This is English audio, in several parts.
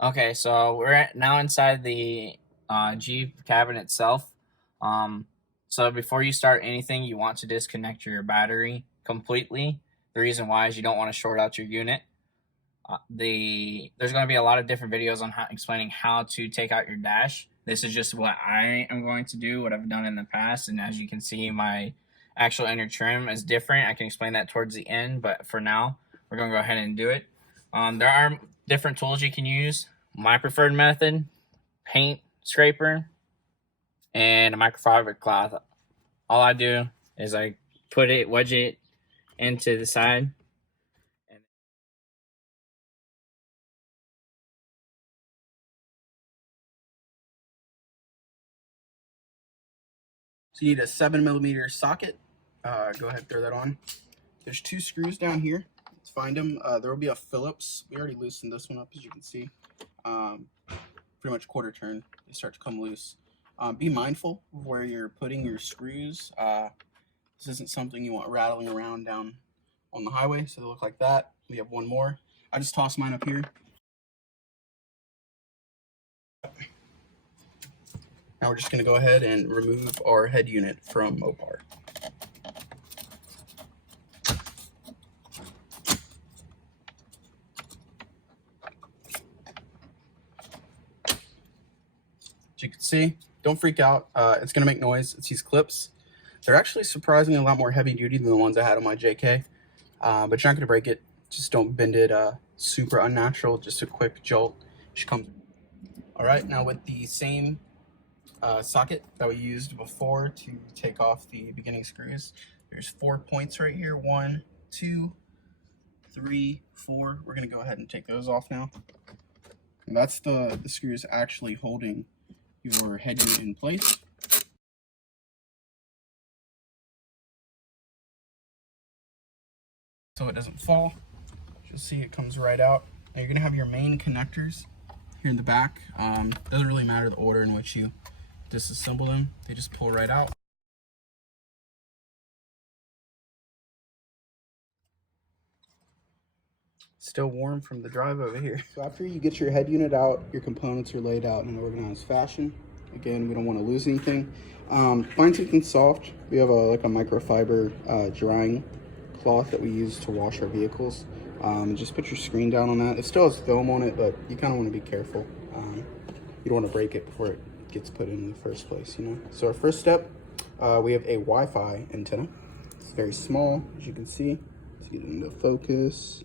Okay, so we're now inside the Jeep cabin itself. Um, so before you start anything, you want to disconnect your battery completely. The reason why is you don't want to short out your unit. There's going to be a lot of different videos on how explaining how to take out your dash. This is just what I am going to do, what I've done in the past, and as you can see, my actual inner trim is different. I can explain that towards the end, but for now, we're going to go ahead and do it. There are different tools you can use. My preferred method: paint scraper and a microfiber cloth. All I do is I wedge it into the side. So you need a 7mm socket. Go ahead and throw that on. There's 2 screws down here. Let's find them. There will be a Phillips. We already loosened this one up, as you can see. Pretty much quarter turn. They start to come loose. Be mindful of where you're putting your screws. This isn't something you want rattling around down on the highway, so they look like that. We have one more. I just tossed mine up here. Now we're just going to go ahead and remove our head unit from Mopar. As you can see, don't freak out. It's going to make noise. It's these clips. They're actually surprisingly a lot more heavy duty than the ones I had on my JK, but you're not going to break it. Just don't bend it super unnatural. Just a quick jolt. Should come. All right, now with the same socket that we used before to take off the beginning screws, there's 4 points right here. 1, 2, 3, 4. We're going to go ahead and take those off now. And that's the screws actually holding your head unit in place. So it doesn't fall. You'll see it comes right out. Now you're going to have your main connectors here in the back. Doesn't really matter the order in which you disassemble them. They just pull right out. Still warm from the drive over here. So after you get your head unit out, your components are laid out in an organized fashion. Again, we don't want to lose anything. Find something soft. We have like a microfiber drying cloth that we use to wash our vehicles. Just put your screen down on that. It still has film on it, but you kind of want to be careful. You don't want to break it before it gets put in the first place, you know. So our first step, we have a Wi-Fi antenna. It's very small, as you can see. Let's get it into focus.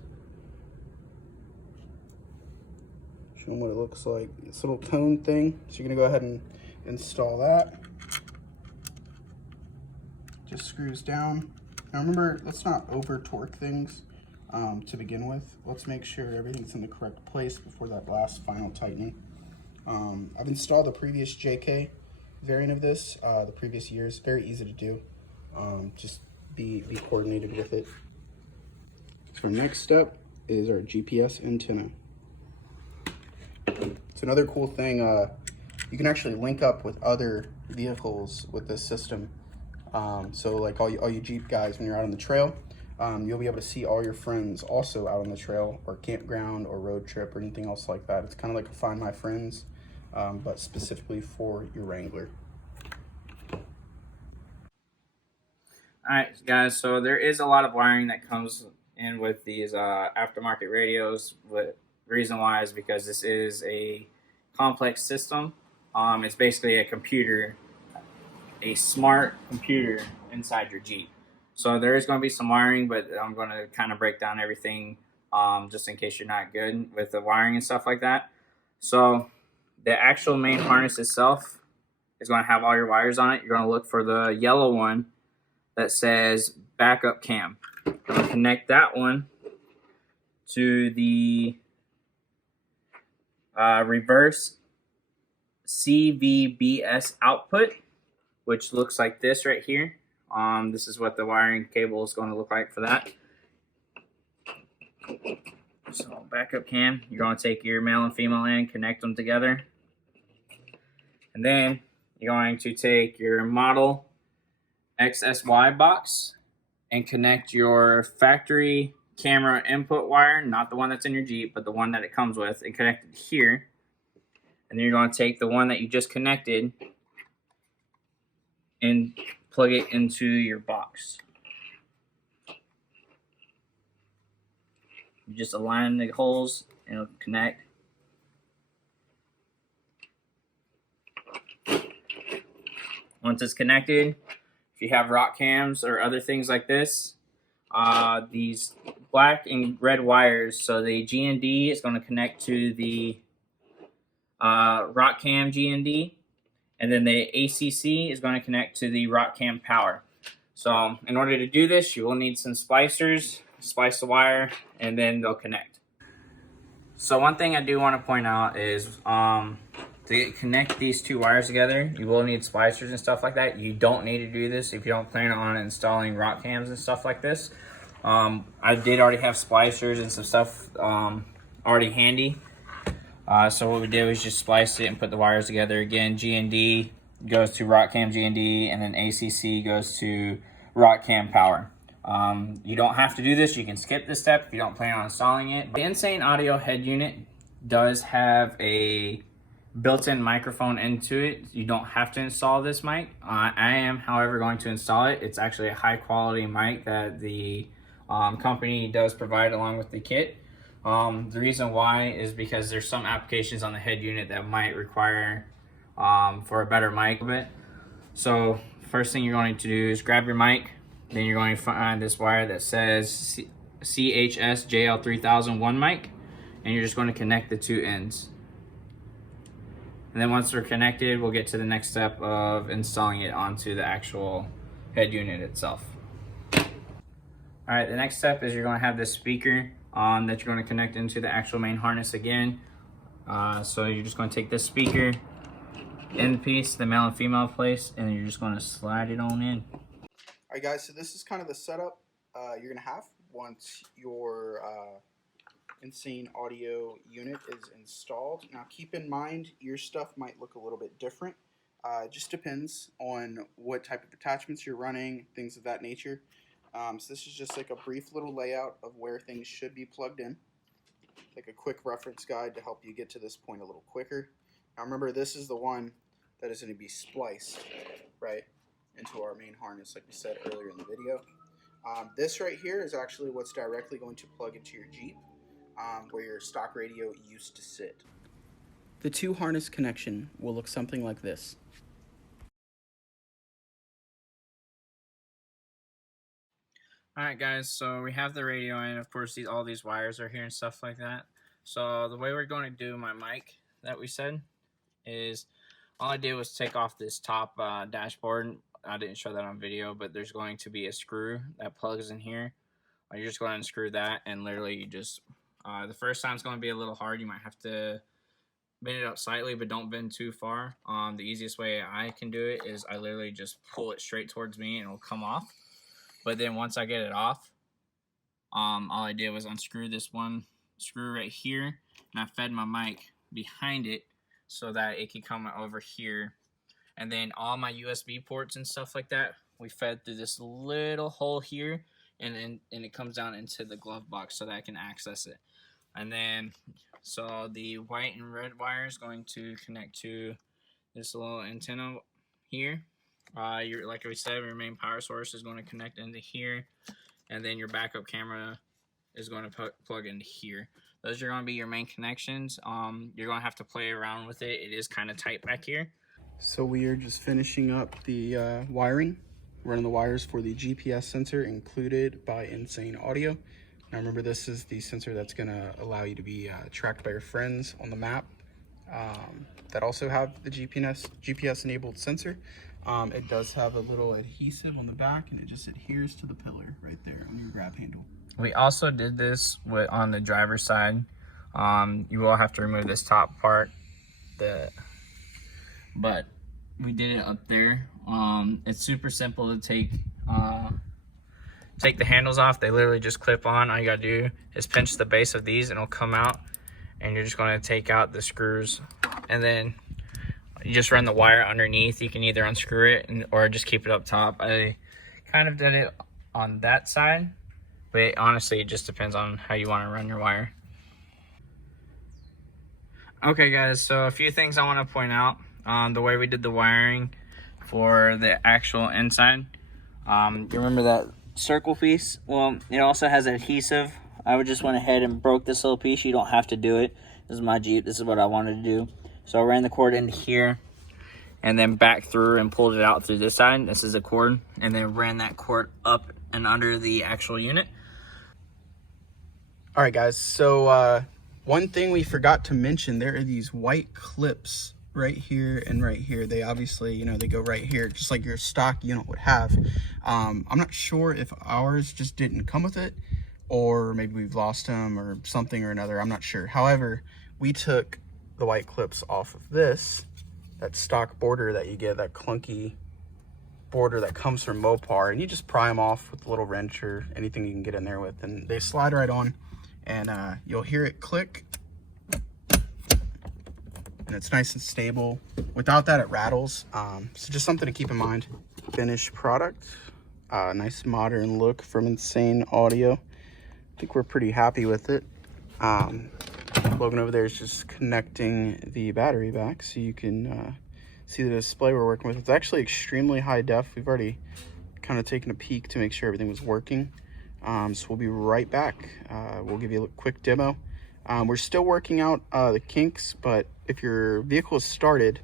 Show them what it looks like. This little tone thing. So you're gonna go ahead and install that. Just screws down. Now remember, let's not over torque things to begin with. Let's make sure everything's in the correct place before that last final tightening. I've installed the previous JK variant of this, the previous years. Very easy to do. Just be coordinated with it. So our next step is our GPS antenna. So another cool thing, you can actually link up with other vehicles with this system. So like all you Jeep guys, when you're out on the trail, you'll be able to see all your friends also out on the trail or campground or road trip or anything else like that. It's kind of like a Find My Friends, but specifically for your Wrangler. All right, guys, so there is a lot of wiring that comes in with these aftermarket radios. The reason why is because this is a complex system. It's basically a computer, a smart computer inside your Jeep. So there is going to be some wiring, but I'm going to kind of break down everything just in case you're not good with the wiring and stuff like that. So the actual main harness itself is going to have all your wires on it. You're going to look for the yellow one that says backup cam. Connect that one to the reverse CVBS output, which looks like this right here. This is what the wiring cable is going to look like for that. So backup cam, you're going to take your male and female end, connect them together. And then you're going to take your model XSY box and connect your factory camera input wire, not the one that's in your Jeep, but the one that it comes with, and connect it here. And then you're going to take the one that you just connected and plug it into your box. You just align the holes and it'll connect. Once it's connected, if you have rock cams or other things like this, these black and red wires, so the GND is going to connect to the rock cam GND, and then the ACC is going to connect to the rock cam power. So in order to do this, you will need some splicers, splice the wire, and then they'll connect. So one thing I do want to point out is to connect these two wires together, you will need splicers and stuff like that. You don't need to do this if you don't plan on installing rock cams and stuff like this. I did already have splicers and some stuff already handy. So what we did was just splice it and put the wires together. Again, GND goes to rock cam GND, and then ACC goes to rock cam power. You don't have to do this. You can skip this step if you don't plan on installing it. The Insane audio head unit does have a built-in microphone into it. You don't have to install this mic. I am, however, going to install it. It's actually a high-quality mic that the company does provide along with the kit. The reason why is because there's some applications on the head unit that might require for a better mic. So first thing you're going to do is grab your mic. Then you're going to find this wire that says CHS JL3001 mic, and you're just going to connect the two ends. And then once they're connected, we'll get to the next step of installing it onto the actual head unit itself. All right, the next step is you're going to have this speaker on that you're going to connect into the actual main harness again. So you're just going to take this speaker end piece, the male and female place, and you're just going to slide it on in. All right, guys, so this is kind of the setup you're going to have once your Insane audio unit is installed. Now, keep in mind, your stuff might look a little bit different. It just depends on what type of attachments you're running, things of that nature. So this is just like a brief little layout of where things should be plugged in. Like a quick reference guide to help you get to this point a little quicker. Now remember, this is the one that is going to be spliced, right, into our main harness, like we said earlier in the video. This right here is actually what's directly going to plug into your Jeep, where your stock radio used to sit. The two harness connection will look something like this. Alright guys, so we have the radio in. Of course, all these wires are here and stuff like that. So the way we're going to do my mic that we said is, all I did was take off this top dashboard. I didn't show that on video, but there's going to be a screw that plugs in here. You're just going to unscrew that, and literally you just, the first time it's going to be a little hard. You might have to bend it up slightly, but don't bend too far. The easiest way I can do it is I literally just pull it straight towards me and it'll come off. But then once I get it off, all I did was unscrew this one screw right here, and I fed my mic behind it so that it could come over here. And then all my USB ports and stuff like that, we fed through this little hole here, and it comes down into the glove box so that I can access it. And then, so the white and red wire is going to connect to this little antenna here. Like we said, your main power source is going to connect into here, and then your backup camera is going to plug into here. Those are going to be your main connections. You're going to have to play around with it. It is kind of tight back here. So we are just finishing up the wiring, running the wires for the GPS sensor included by Insane Audio. Now remember, this is the sensor that's going to allow you to be tracked by your friends on the map that also have the GPS enabled sensor. It does have a little adhesive on the back, and it just adheres to the pillar right there on your grab handle. We also did this on the driver's side. You will have to remove this top part, but we did it up there. It's super simple to take the handles off. They literally just clip on. All you gotta do is pinch the base of these and it'll come out, and you're just going to take out the screws, and then you just run the wire underneath. You can either unscrew it or just keep it up top. I kind of did it on that side, But honestly, it just depends on how you want to run your wire. Okay guys, so a few things I want to point out on the way we did the wiring for the actual inside. You remember that circle piece? Well, it also has adhesive. I would just went ahead and broke this little piece. You don't have to do it. This is my Jeep. This is what I wanted to do. So I ran the cord into here and then back through and pulled it out through this side. This is a cord, and then ran that cord up and under the actual unit. All right, guys. So one thing we forgot to mention, there are these white clips right here and right here. They obviously, you know, they go right here, just like your stock unit would have. I'm not sure if ours just didn't come with it, or maybe we've lost them or something or another. I'm not sure. However, we took the white clips off of this, that stock border that you get, that clunky border that comes from Mopar, and you just pry them off with a little wrench or anything you can get in there with, and they slide right on. And you'll hear it click, and it's nice and stable. Without that, it rattles. So just something to keep in mind. Finished product, nice modern look from Insane Audio. I think we're pretty happy with it. Logan over there is just connecting the battery back so you can see the display we're working with. It's actually extremely high def. We've already kind of taken a peek to make sure everything was working. So we'll be right back. We'll give you a quick demo. We're still working out the kinks, but if your vehicle is started,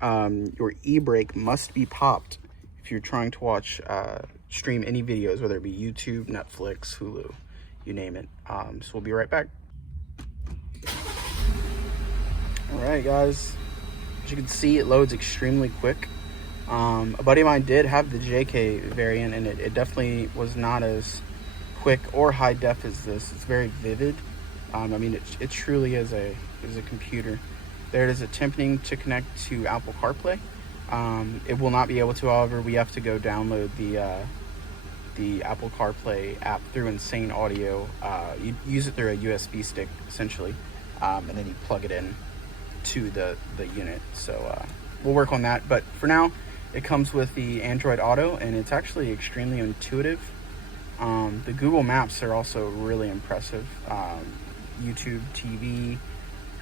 your e-brake must be popped if you're trying to watch, stream any videos, whether it be YouTube, Netflix, Hulu, you name it. So we'll be right back. All right, guys. As you can see, it loads extremely quick. A buddy of mine did have the JK variant, and it definitely was not as quick or high def as this. It's very vivid. I mean, it truly is a computer. There it is attempting to connect to Apple CarPlay. It will not be able to, however. We have to go download the Apple CarPlay app through Insane Audio. You use it through a USB stick, essentially, and then you plug it in to the unit. So we'll work on that. But for now, it comes with the Android Auto, and it's actually extremely intuitive. The Google Maps are also really impressive. YouTube TV,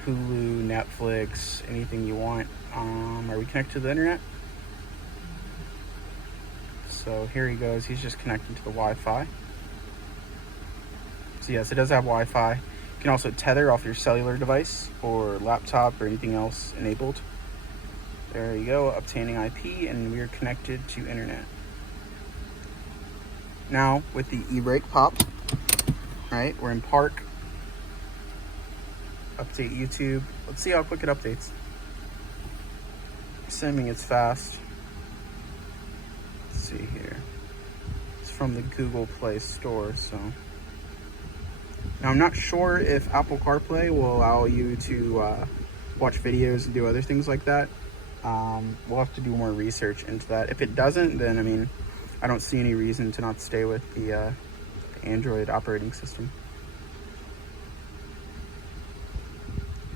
Hulu, Netflix, anything you want. Are we connected to the internet? So here he goes. He's just connecting to the Wi-Fi. So yes, it does have Wi-Fi. You can also tether off your cellular device or laptop or anything else enabled. There you go, obtaining IP, and we are connected to internet. Now with the e-brake pop, right? We're in park. Update YouTube. Let's see how quick it updates. Assuming it's fast. Let's see here. It's from the Google Play Store, so. Now I'm not sure if Apple CarPlay will allow you to watch videos and do other things like that. We'll have to do more research into that. If it doesn't, then I mean, I don't see any reason to not stay with the Android operating system.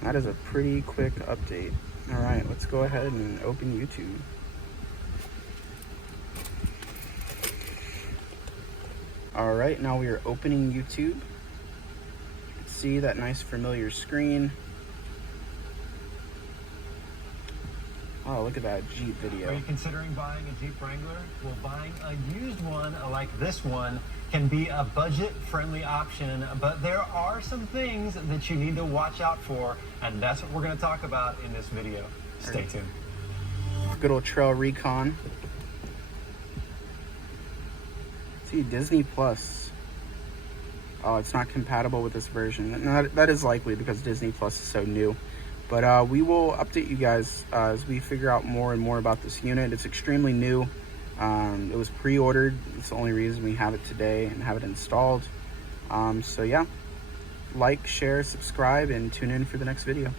That is a pretty quick update. All right, let's go ahead and open YouTube. All right, now we are opening YouTube. You can see that nice familiar screen. Oh, look at that Jeep video. Are you considering buying a Jeep Wrangler? Well, buying a used one like this one can be a budget-friendly option, but there are some things that you need to watch out for, and that's what we're going to talk about in this video. Stay tuned. Good old Trail Recon. See, Disney Plus. Oh, it's not compatible with this version. And that is likely because Disney Plus is so new. But we will update you guys as we figure out more and more about this unit. It's extremely new. It was pre-ordered. It's the only reason we have it today and have it installed. So yeah, like, share, subscribe, and tune in for the next video.